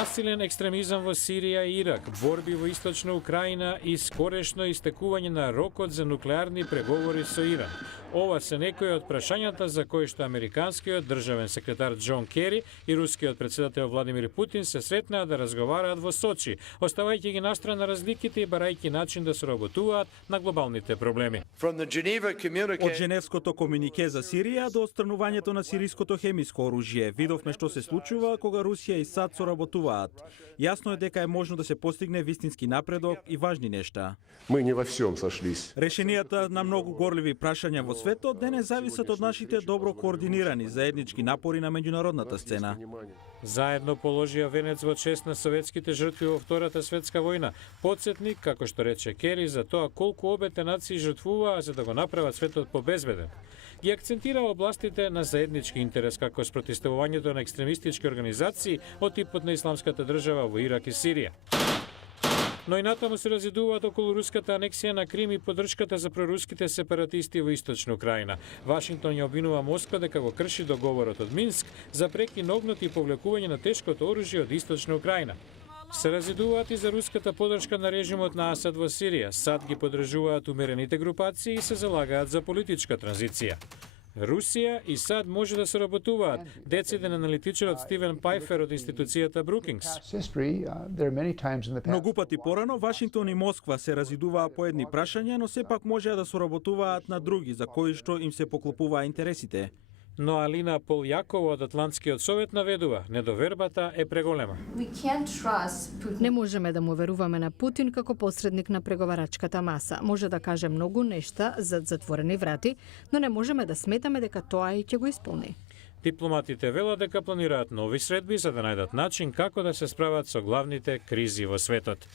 Насилен екстремизам во Сирија и Ирак, борби во Источна Украина и скорешно истекување на рокот за нуклеарни преговори со Иран. Ова се некои од прашањата за кои што американскиот државен секретар Џон Кери и рускиот председател Владимир Путин се сретнаа да разговараат во Сочи, оставајќи ги настрана разликите и барајќи начин да соработуваат на глобалните проблеми. Од Женевското комунике за Сирија до отстранувањето на сириското хемиско оружје, видовме што се случува кога Русија и САД соработуваат. Јасно е дека е можно да се постигне вистински напредок и важни нешта. Мы не во всем сошлись. Решенијата на многу горливи прашања во светот денес зависат од нашите добро координирани заеднички напори на меѓународната сцена. Заедно положија венец во чест на советските жртви во Втората светска војна. Подсетник, како што рече Кери, за тоа колку обете нации жртвуваа за да го направат светот побезбеден. Ги акцентира областите на заеднички интерес, како спротивставувањето на екстремистички организации од типот на Исламската држава во Ирак и Сирија. Но и натаму се разидуваат околу руската анексија на Крим и поддршката за проруските сепаратисти во Источна Украина. Вашингтон ја обвинува Москва дека го крши договорот од Минск за преки ногнати и повлекување на тешкото оружје од Источна Украина. Се разидуваат и за руската поддршка на режимот на Асад во Сирија. САД ги поддржуваат умерените групации и се залагаат за политичка транзиција. Русија и САД може да соработуваат, дециден аналитичарот Стивен Пайфер од институцијата Брукингс. Многу пати порано Вашингтон и Москва се разидуваа по едни прашања, но сепак можеа да соработуваат на други за кои што им се поклопуваа интересите. Но Алина Полјакова од Атлантскиот совет наведува, недовербата е преголема. Не можеме да му веруваме на Путин како посредник на преговарачката маса. Може да каже многу нешта зад затворени врати, но не можеме да сметаме дека тоа и ќе го исполни. Дипломатите велат дека планираат нови средби за да најдат начин како да се справат со главните кризи во светот.